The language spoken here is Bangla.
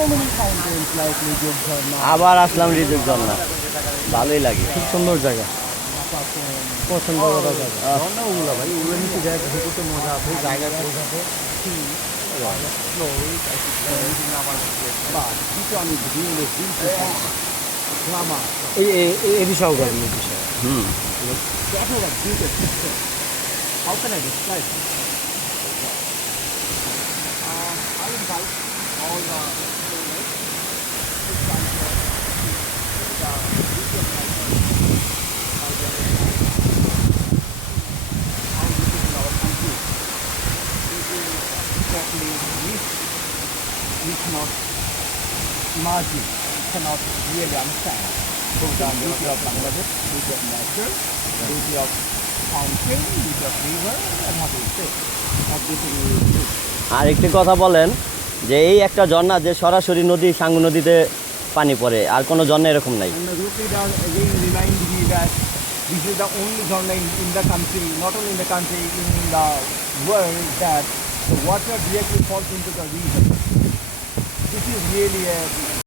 so many fountains like Rijok Jharna, আবার আসলাম রিজেক ঝর্ণা, ভালোই লাগে। খুব সুন্দর জায়গা, পছন্দ করা জায়গা। ঝর্ণাগুলো ভাই ওগুলো নিচে যায় ঘুরে করতে মজা আছে, জায়গা ভালো থাকে। আমি ভিডিও গ্রামার এই বিষয় করেন, এই বিষয়ে হুম, দেখো ভাই How can I describe it? I invite all the we cannot imagine, we cannot really understand the beauty of Bangladesh, beauty of nature, beauty of fountain, beauty of river, and what do you say? Everything is আর একটি কথা বলেন যে এই একটা ঝর্ণা যে সরাসরি নদী সাঙ্গু নদীতে পানি পড়ে, আর কোনো ঝর্ণা এরকম নাই। And the Rupi does again remind me that this is the only genre in the country, not only in the country, in the world, that the water directly falls into the river. This is really a